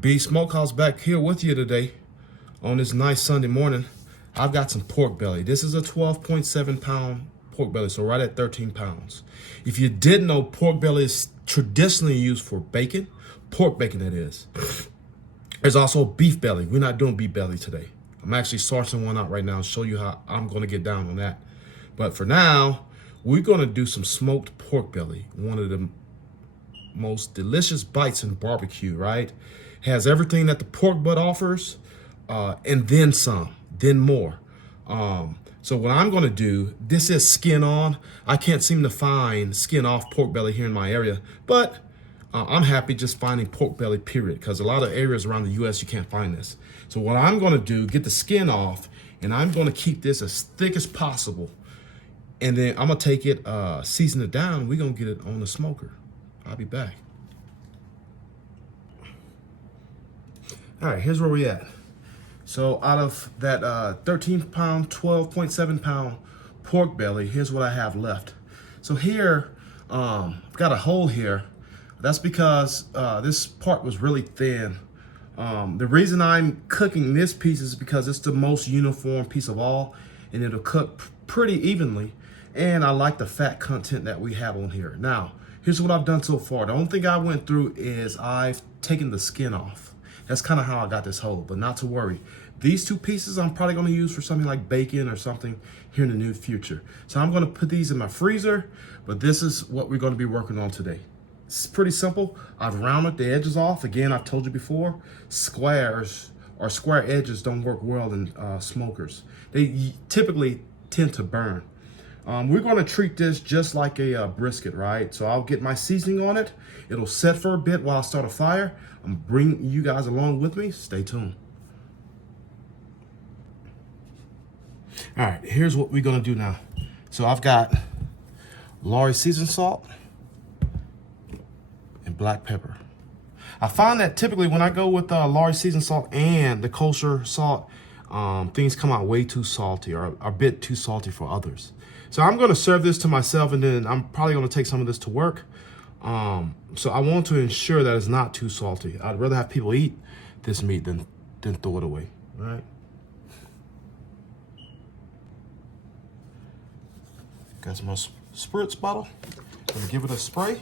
B Smokehouse back here with you today on this nice Sunday morning. I've got some pork belly. This is a 12.7 pound pork belly, so right at 13 pounds. If you didn't know, pork belly is traditionally used for bacon, pork bacon that is. There's also beef belly. We're not doing beef belly today. I'm actually sourcing one out right now and show you how I'm going to get down on that. But for now, we're going to do some smoked pork belly, one of the most delicious bites in barbecue, right? Has everything that the pork butt offers, and then some, then more. So what I'm going to do, this is skin on. I can't seem to find skin off pork belly here in my area, but I'm happy just finding pork belly, period, because a lot of areas around the U.S. you can't find this. So what I'm going to do, get the skin off, and I'm going to keep this as thick as possible. And then I'm going to take it, season it down. We're going to get it on the smoker. I'll be back. All right, here's where we at. So out of that 13 pound, 12.7 pound pork belly, here's what I have left. So here, I've got a hole here. That's because this part was really thin. The reason I'm cooking this piece is because it's the most uniform piece of all, and it'll cook pretty evenly. And I like the fat content that we have on here. Now, here's what I've done so far. The only thing I went through is I've taken the skin off. That's kind of how I got this hole, but not to worry. These two pieces I'm probably going to use for something like bacon or something here in the near future. So I'm going to put these in my freezer, but this is what we're going to be working on today. It's pretty simple. I've rounded the edges off. Again, I've told you before, squares or square edges don't work well in smokers. They typically tend to burn. We're going to treat this just like a brisket, right? So I'll get my seasoning on it. It'll set for a bit while I start a fire. I'm bringing you guys along with me. Stay tuned. All right, here's what we're going to do now. So I've got Lawry seasoned salt and black pepper. I find that typically when I go with Lawry seasoned salt and the kosher salt, things come out way too salty or a bit too salty for others. So I'm going to serve this to myself, and then I'm probably going to take some of this to work. So I want to ensure that it's not too salty. I'd rather have people eat this meat than throw it away, right? Got some more spritz bottle. Gonna give it a spray.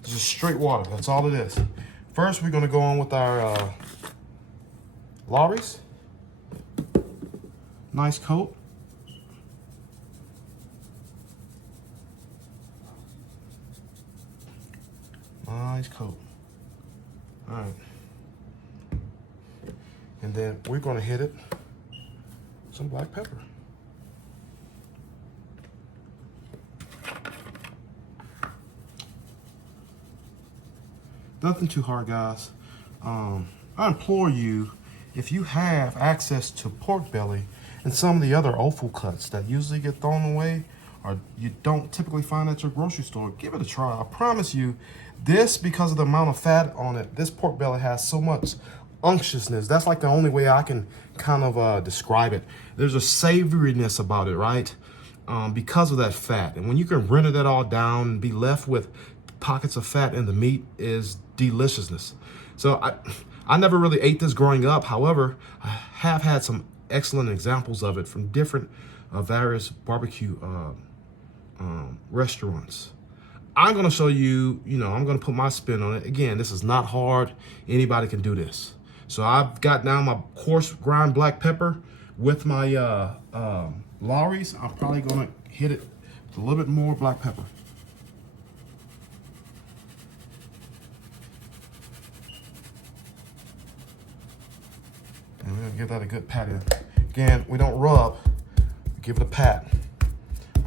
It's just straight water, that's all it is. First, we're gonna go on with our Lawry's. Nice coat. Nice coat. All right. And then we're gonna hit it with some black pepper. Nothing too hard, guys. I implore you, if you have access to pork belly and some of the other offal cuts that usually get thrown away or you don't typically find at your grocery store, give it a try. I promise you, this, because of the amount of fat on it, this pork belly has so much unctuousness. That's like the only way I can kind of describe it. There's a savoriness about it, right? Because of that fat. And when you can render that all down and be left with pockets of fat in the meat is deliciousness. So I never really ate this growing up. However, I have had some excellent examples of it from different various barbecue restaurants. I'm going to show you, I'm going to put my spin on it. Again, this is not hard. Anybody can do this. So I've got now my coarse ground black pepper with my Lawry's. I'm probably going to hit it with a little bit more black pepper. And we're gonna give that a good pat in. Again, we don't rub, we give it a pat.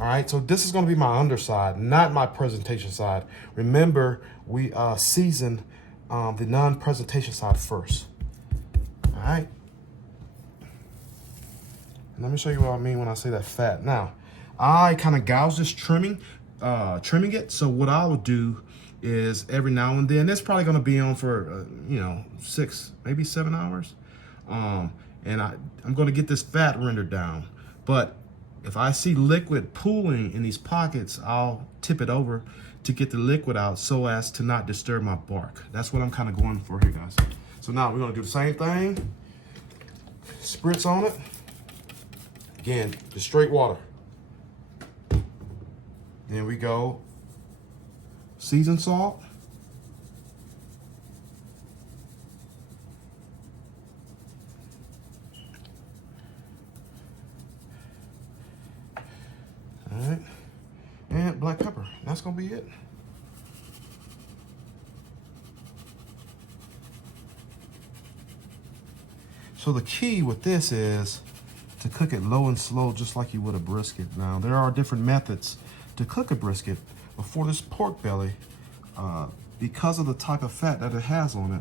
All right, so this is gonna be my underside, not my presentation side. Remember, we season the non-presentation side first. All right. And let me show you what I mean when I say that fat. Now, I kind of gouge this trimming it. So what I will do is every now and then, it's probably gonna be on for 6, maybe 7 hours. And I'm going to get this fat rendered down. But if I see liquid pooling in these pockets, I'll tip it over to get the liquid out so as to not disturb my bark. That's what I'm kind of going for here, guys. So now we're gonna do the same thing. Spritz on it. Again, just straight water. Then we go seasoned salt. All right, and black pepper. That's gonna be it. So the key with this is to cook it low and slow, just like you would a brisket. Now, there are different methods to cook a brisket, but for this pork belly, because of the type of fat that it has on it,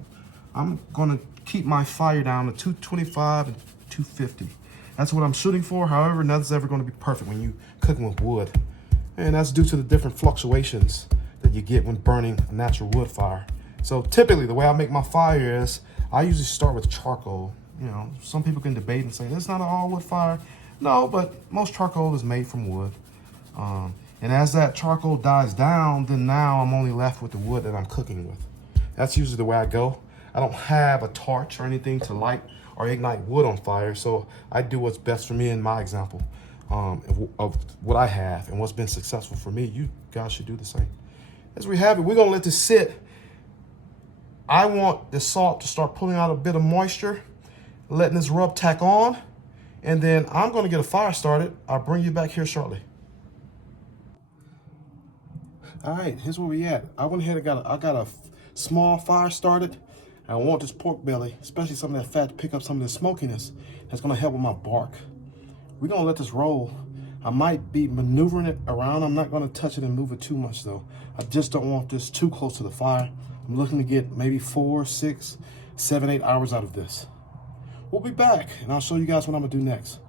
I'm gonna keep my fire down to 225 and 250. That's what I'm shooting for. However, nothing's ever gonna be perfect when you cooking with wood. And that's due to the different fluctuations that you get when burning a natural wood fire. So typically, the way I make my fire is, I usually start with charcoal. You know, some people can debate and say, it's not an all wood fire. No, but most charcoal is made from wood. And as that charcoal dies down, then now I'm only left with the wood that I'm cooking with. That's usually the way I go. I don't have a torch or anything to light or ignite wood on fire, so I do what's best for me in my example of what I have and what's been successful for me. You guys should do the same. As we have it, we're gonna let this sit. I want the salt to start pulling out a bit of moisture, letting this rub tack on, and then I'm gonna get a fire started. I'll bring you back here shortly. All right, here's where we at. I went ahead and I got a small fire started. I want this pork belly, especially some of that fat, to pick up some of the smokiness. That's gonna help with my bark. We're gonna let this roll. I might be maneuvering it around. I'm not gonna touch it and move it too much though. I just don't want this too close to the fire. I'm looking to get maybe 4, 6, 7, 8 hours out of this. We'll be back and I'll show you guys what I'm gonna do next.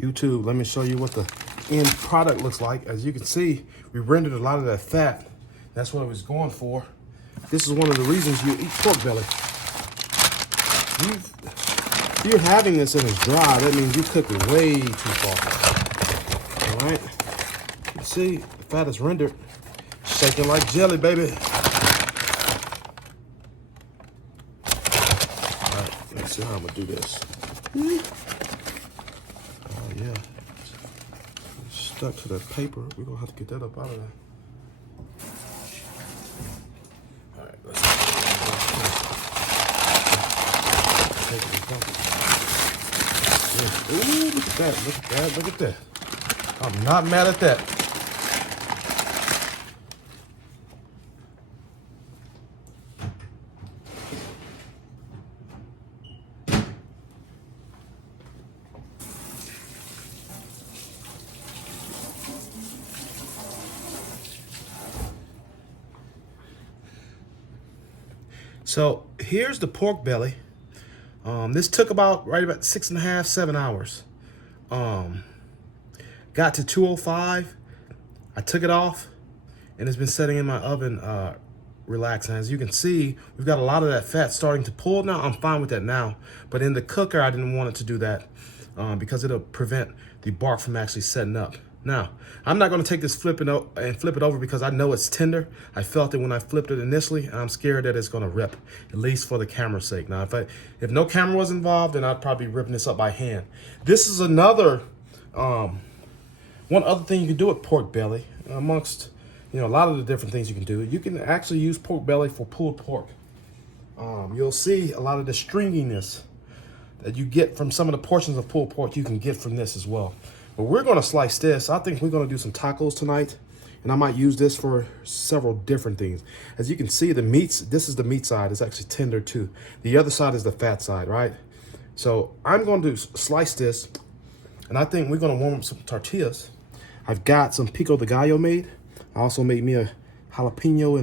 YouTube, let me show you what the end product looks like. As you can see, we rendered a lot of that fat. That's what I was going for. This is one of the reasons you eat pork belly. If you're having this and it's dry, that means you cooked it way too far. All right, you see, the fat is rendered. Shaking like jelly, baby. All right, let's see how I'm gonna do this. Oh yeah, it's stuck to that paper. We're gonna have to get that up out of there. All right, let's take it and yeah. Ooh, look at that, look at that, look at that. I'm not mad at that. So here's the pork belly. This took about 6.5, 7 hours. Got to 205. I took it off and it's been sitting in my oven relaxing. As you can see, we've got a lot of that fat starting to pull now. I'm fine with that now. But in the cooker, I didn't want it to do that because it'll prevent the bark from actually setting up. Now, I'm not going to take this flip it over because I know it's tender. I felt it when I flipped it initially, and I'm scared that it's going to rip, at least for the camera's sake. Now, if no camera was involved, then I'd probably be ripping this up by hand. This is another, one other thing you can do with pork belly, amongst, a lot of the different things you can do. You can actually use pork belly for pulled pork. You'll see a lot of the stringiness that you get from some of the portions of pulled pork you can get from this as well. But we're going to slice this. I think we're going to do some tacos tonight. And I might use this for several different things. As you can see, the meats, this is the meat side. It's actually tender too. The other side is the fat side, right? So I'm going to slice this. And I think we're going to warm up some tortillas. I've got some pico de gallo made. I also made me a jalapeno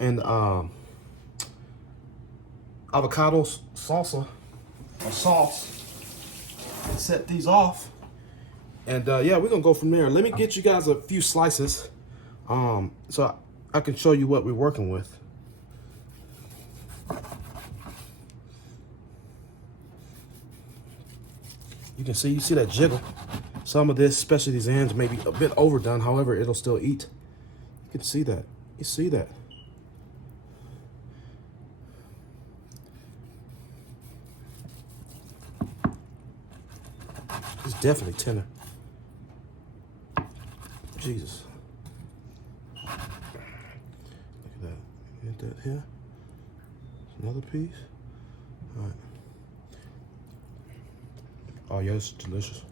and avocado salsa or sauce. Set these off, and yeah, we're gonna go from there. Let me get you guys a few slices so I can show you what we're working with. You can see that jiggle. Some of this, especially these ends, may be a bit overdone. However, it'll still eat. You can see that. You see that. It's definitely tender. Jesus. Look at that. Get that here. Another piece. All right. Oh yeah, it's delicious.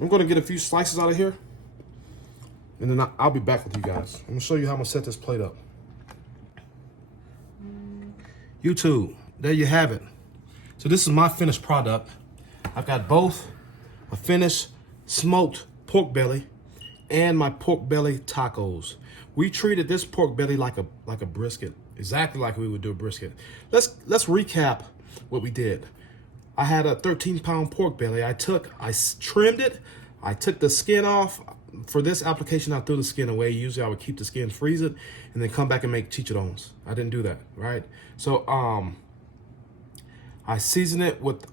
I'm gonna get a few slices out of here, and then I'll be back with you guys. I'm gonna show you how I'm gonna set this plate up. YouTube, there you have it. So this is my finished product. I've got both a finished smoked pork belly and my pork belly tacos. We treated this pork belly like a brisket, exactly like we would do a brisket. Let's recap what we did. I had a 13-pound pork belly. I trimmed it. I took the skin off. For this application, I threw the skin away. Usually I would keep the skin, freeze it, and then come back and make chicharrones. I didn't do that, right? So I seasoned it with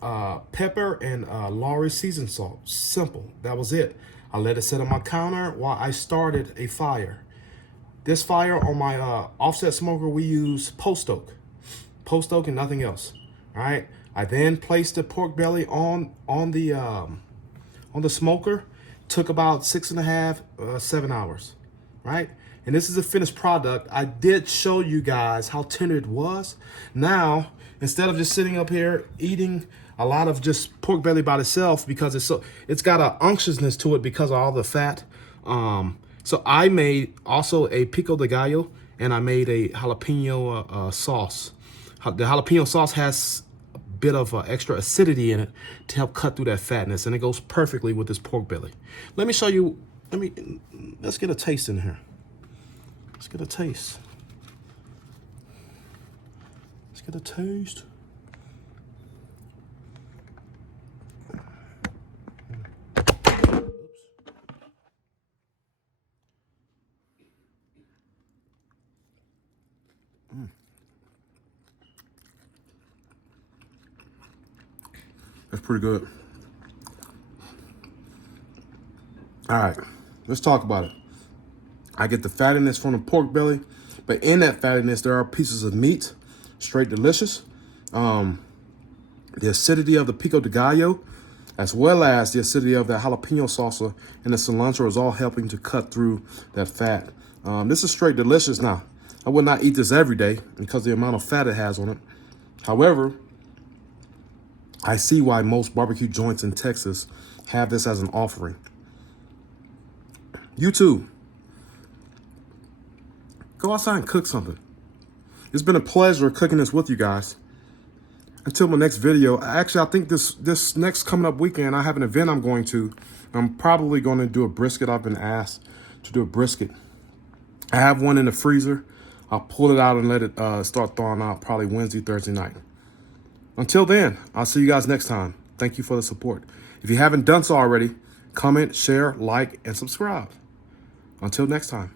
pepper and Lawry season salt. Simple. That was it. I let it sit on my counter while I started a fire. This fire on my offset smoker, we use post oak and nothing else. All right. I then placed the pork belly on the smoker. Took about 6.5, 7 hours, right? And this is a finished product. I did show you guys how tender it was. Now, instead of just sitting up here eating a lot of just pork belly by itself, because it's got an unctuousness to it because of all the fat. So I made also a pico de gallo, and I made a jalapeno sauce. The jalapeno sauce has a bit of extra acidity in it to help cut through that fatness, and it goes perfectly with this pork belly. Let me show you. Let's get a taste in here. Let's get a taste. Let's get a taste. That's pretty good. All right, let's talk about it. I get the fattiness from the pork belly, but in that fattiness, there are pieces of meat, straight delicious. The acidity of the pico de gallo, as well as the acidity of the jalapeno salsa and the cilantro is all helping to cut through that fat. This is straight delicious. Now, I would not eat this every day because of the amount of fat it has on it. However, I see why most barbecue joints in Texas have this as an offering. You too. Go outside and cook something. It's been a pleasure cooking this with you guys. Until my next video. Actually, I think this next coming up weekend, I have an event I'm going to. I'm probably going to do a brisket. I've been asked to do a brisket. I have one in the freezer. I'll pull it out and let it start thawing out probably Wednesday, Thursday night. Until then, I'll see you guys next time. Thank you for the support. If you haven't done so already, comment, share, like, and subscribe. Until next time.